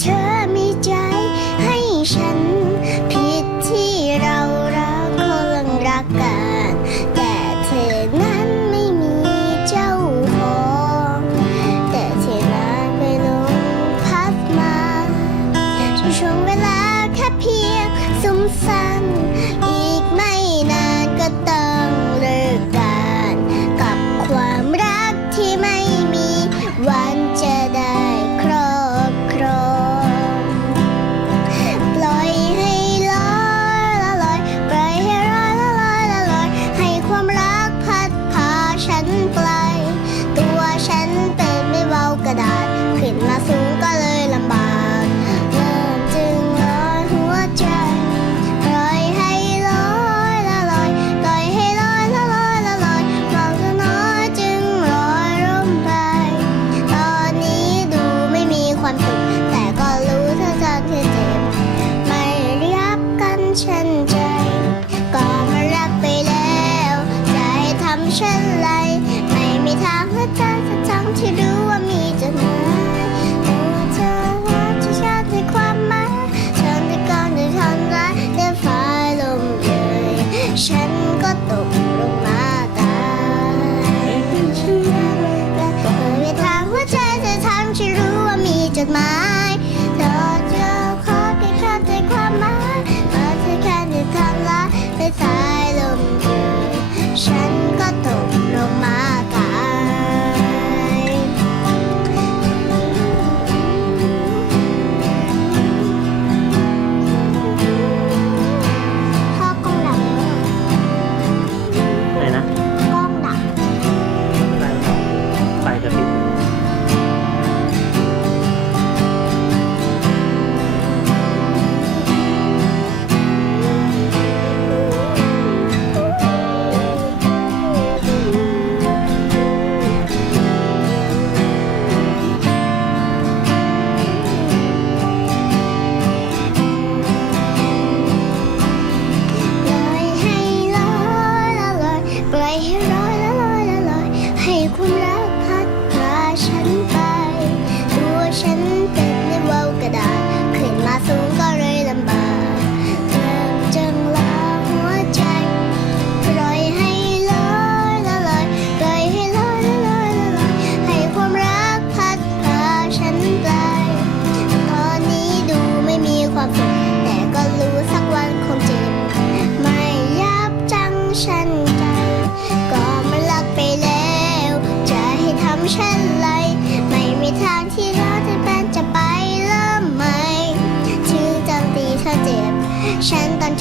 เธอมีใจให้ฉัน ผิดที่เรารักคนรักกัน แต่เธอนั้นไม่มีเจ้าของ แต่เธอนั้นไปลงพัดาช่วงเวลา ฉันก็โต 困扰。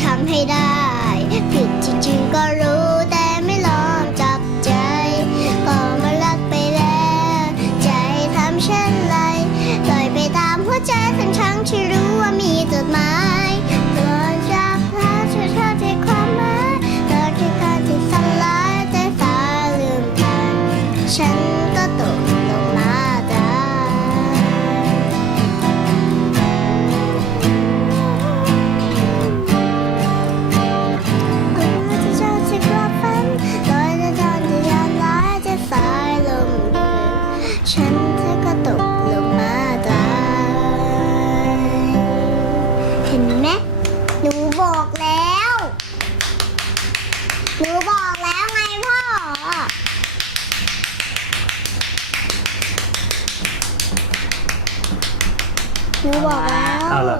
ทำให้ได้ ผิดจริงๆก็รู้แต่ไม่ลองจับใจ ก็มาลักไปแล้ใจทำเช่นไรลอยไปตามหัวใจทั้งๆที่รู้ว่ามีจดหมาย ฉันเธอก็ตกลงมาตายเห็นไหมหนูบอกแล้ว หนูบอกแล้วไงพ่อ หนูบอกแล้ว เอาละ